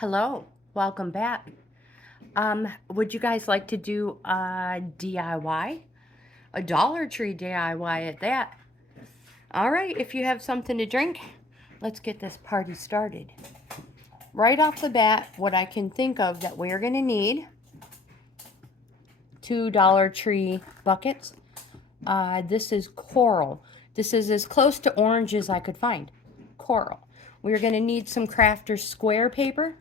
Hello, welcome back. Would you guys like to do a DIY? A Dollar Tree DIY at that. All right, if you have something to drink, let's get this party started. Right off the bat, what I can think of that we're going to need, 2 Dollar Tree buckets. This is coral. This is as close to orange as I could find. Coral. We're going to need some Crafter's square paper.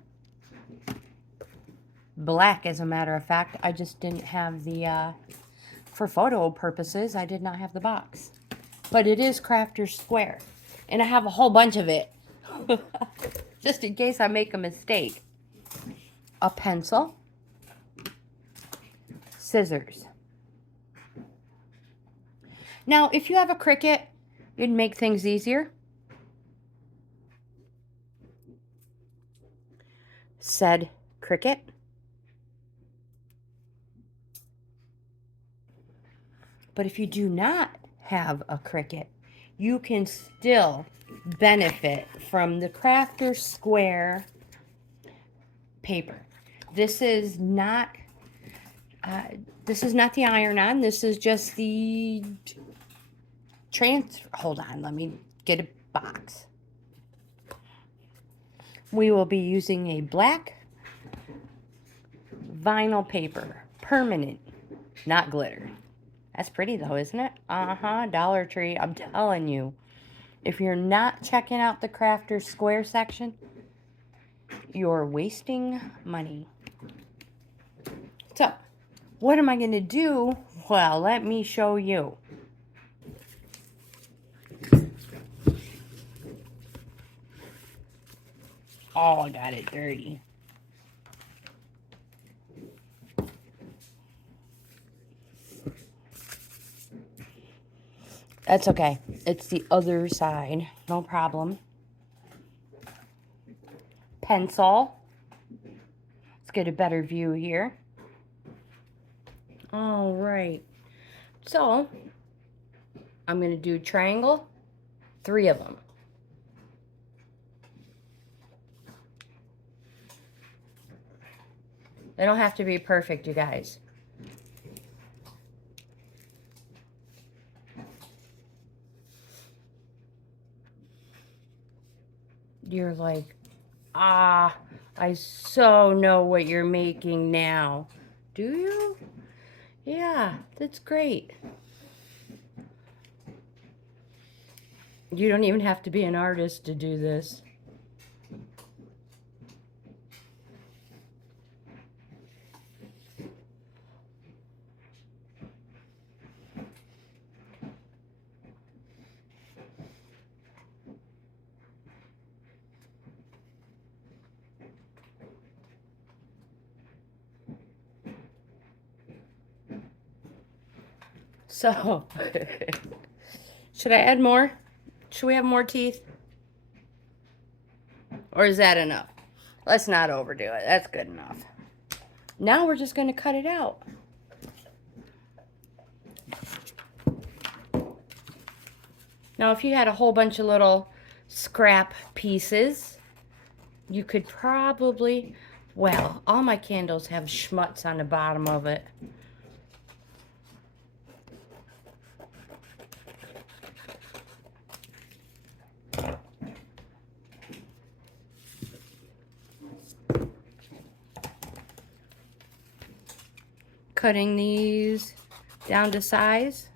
Black, as a matter of fact. I just didn't have the, for photo purposes, I did not have the box. But it is Crafter's Square. And I have a whole bunch of it. Just in case I make a mistake. A pencil. Scissors. Now, if you have a Cricut, it'd make things easier. Said Cricut. But if you do not have a Cricut, you can still benefit from the Crafter's Square paper. This is not the iron-on. This is just the hold on, let me get a box. We will be using a black vinyl paper, permanent, not glitter. That's pretty though, isn't it? Dollar Tree, I'm telling you. If you're not checking out the Crafter's Square section, you're wasting money. So, what am I going to do? Well, let me show you. Oh, I got it dirty. That's okay. It's the other side. No problem. Pencil. Let's get a better view here. All right. So, I'm going to do triangle. 3 of them. They don't have to be perfect, you guys. You're like, I so know what you're making now. Do you? Yeah, that's great. You don't even have to be an artist to do this. So, should I add more? Should we have more teeth? Or is that enough? Let's not overdo it. That's good enough. Now we're just going to cut it out. Now, if you had a whole bunch of little scrap pieces, you could probably, well, all my candles have schmutz on the bottom of it. Cutting these down to size.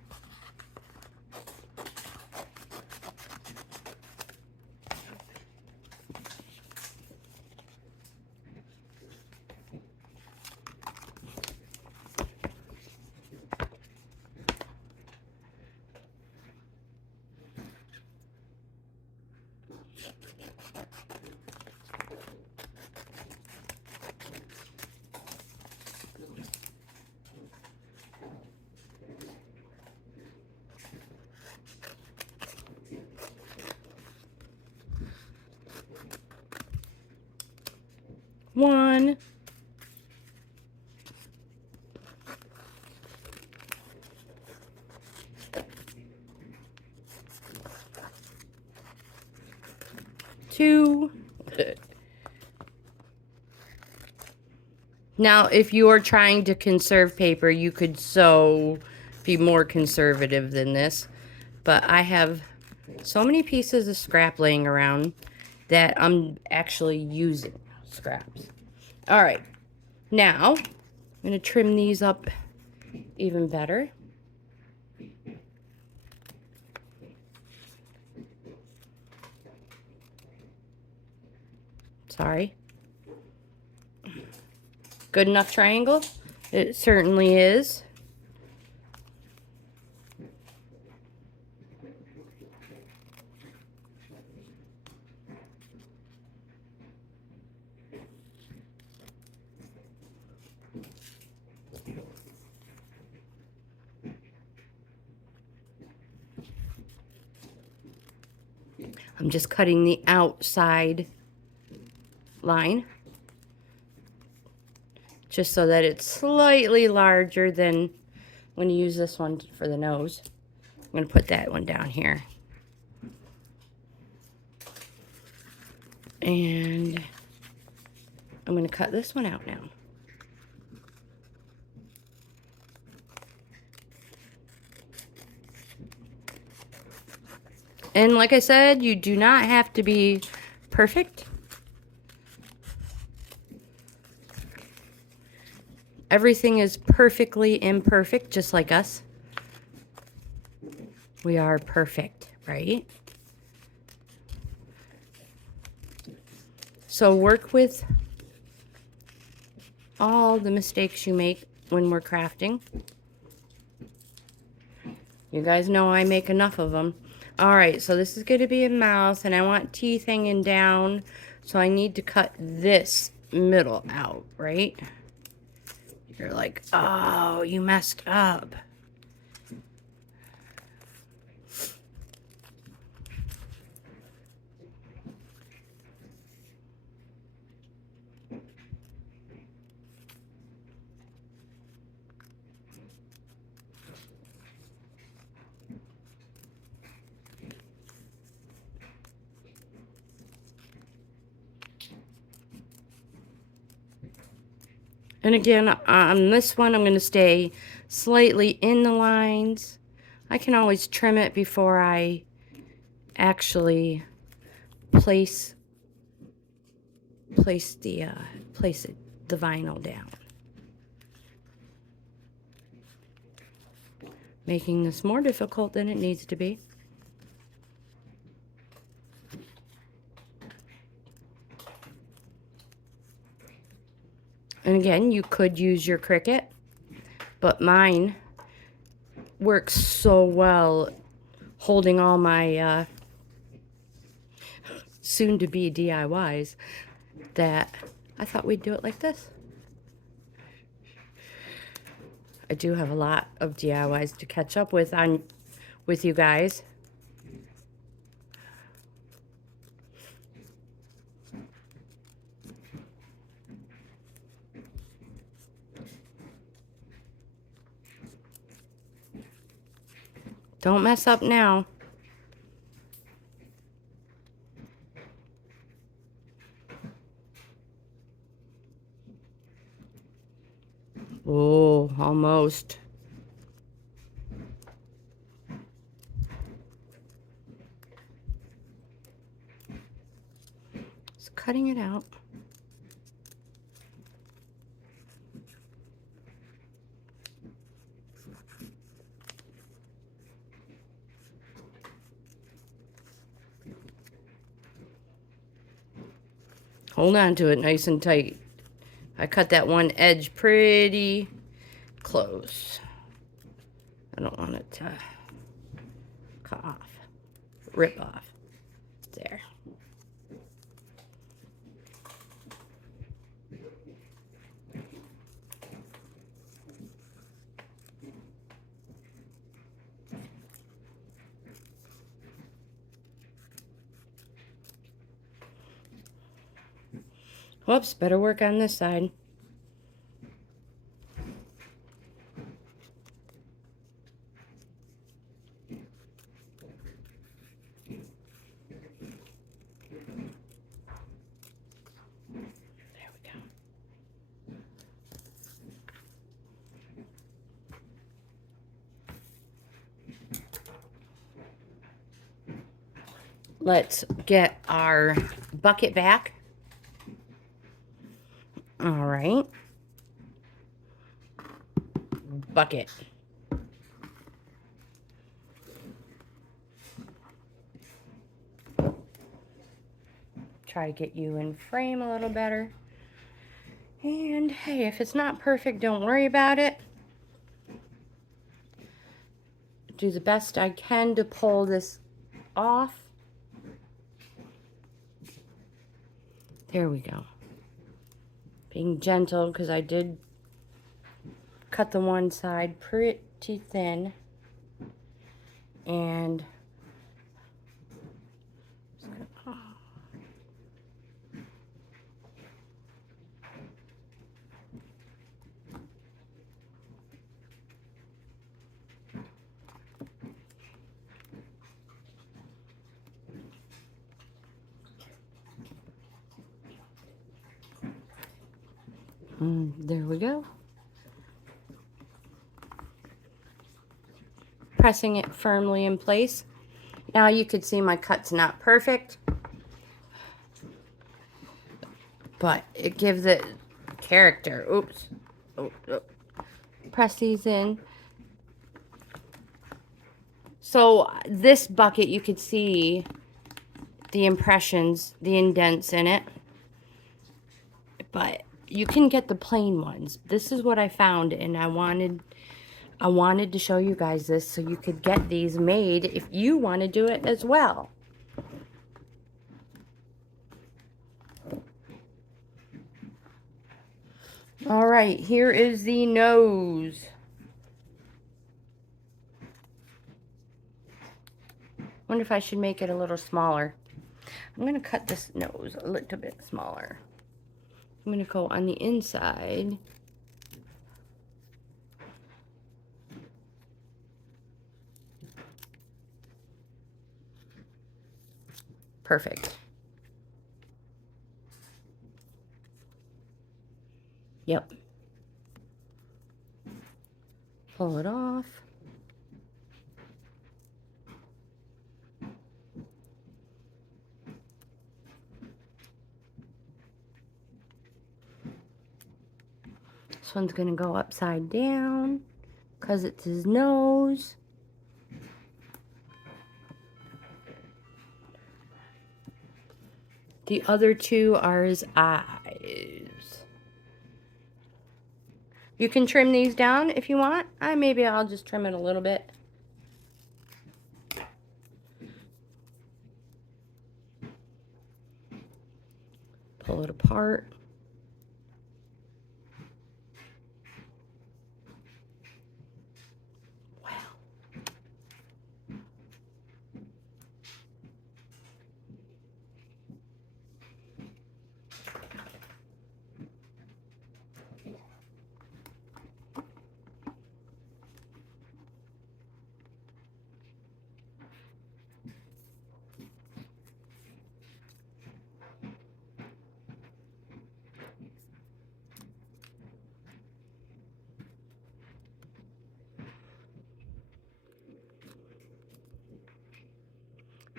One. Two. Now, if you are trying to conserve paper, you could be more conservative than this. But I have so many pieces of scrap laying around that I'm actually using scraps. All right. Now, I'm going to trim these up even better. Sorry. Good enough triangle? It certainly is. I'm just cutting the outside line just so that it's slightly larger than when you use this one for the nose. I'm going to put that one down here. And I'm going to cut this one out now. And like I said, you do not have to be perfect. Everything is perfectly imperfect, just like us. We are perfect, right? So work with all the mistakes you make when we're crafting. You guys know I make enough of them. All right, so this is going to be a mouse, and I want teeth hanging down, so I need to cut this middle out, right? You're like, oh, you messed up. And again, on this one, I'm going to stay slightly in the lines. I can always trim it before I actually place the vinyl down. Making this more difficult than it needs to be. And again, you could use your Cricut, but mine works so well holding all my soon-to-be DIYs that I thought we'd do it like this. I do have a lot of DIYs to catch up with with you guys. Don't mess up now. Oh, almost. Just cutting it out. Hold on to it nice and tight. I cut that one edge pretty close. I don't want it to cut off, rip off. There. Whoops, better work on this side. There we go. Let's get our bucket back. All right. Bucket. Try to get you in frame a little better. And hey, if it's not perfect, don't worry about it. Do the best I can to pull this off. There we go. Being gentle, because I did cut the one side pretty thin. And there we go. Pressing it firmly in place. Now you could see my cut's not perfect, but it gives it character. Oops. Oh. Press these in. So this bucket, you could see the impressions, the indents in it, but you can get the plain ones. This is what I found, and I wanted to show you guys this so you could get these made if you want to do it as well. All right, here is the nose. Wonder if I should make it a little smaller. I'm going to cut this nose a little bit smaller. I'm going to go on the inside. Perfect. Yep. Pull it off. This one's going to go upside down because it's his nose. The other two are his eyes. You can trim these down if you want. Maybe I'll just trim it a little bit. Pull it apart.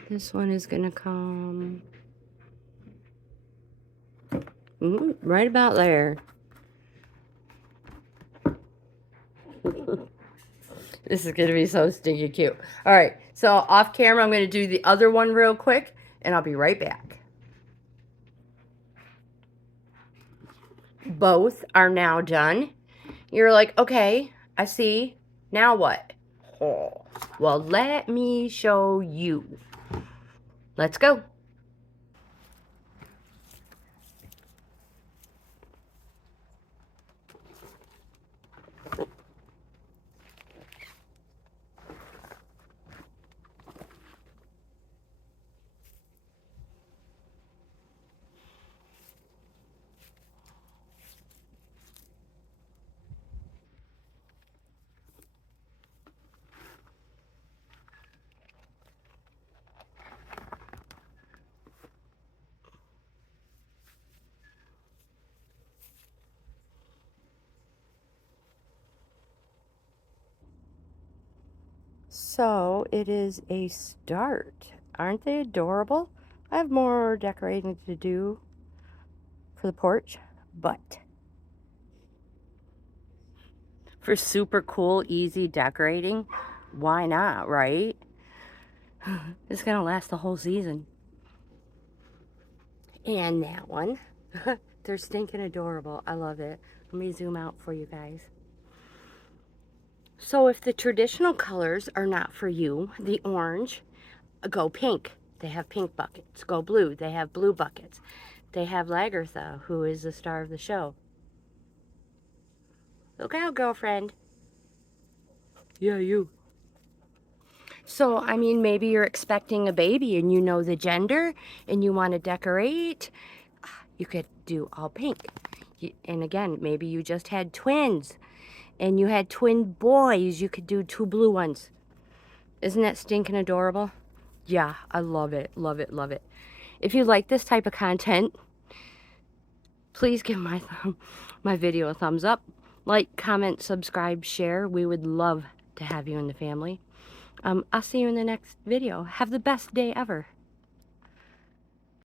This one is going to come right about there. This is going to be so stinky cute. All right, so off camera, I'm going to do the other one real quick, and I'll be right back. Both are now done. You're like, okay, I see. Now what? Oh, well, let me show you. Let's go. So it is a start. Aren't they adorable? I have more decorating to do for the porch, but for super cool, easy decorating, why not, right? It's gonna last the whole season. And that one, they're stinking adorable. I love it. Let me zoom out for you guys. So if the traditional colors are not for you, the orange, go pink. They have pink buckets. Go blue. They have blue buckets. They have Lagertha, who is the star of the show. Look out, girlfriend. Yeah, you. So, I mean, maybe you're expecting a baby and you know the gender and you want to decorate. You could do all pink. And again, maybe you just had twins and you had twin boys. You could do 2 blue ones. Isn't that stinking adorable? Yeah, I love it, love it, love it. If you like this type of content, please give my video a thumbs up. Like, comment, subscribe, share. We would love to have you in the family. I'll see you in the next video. Have the best day ever.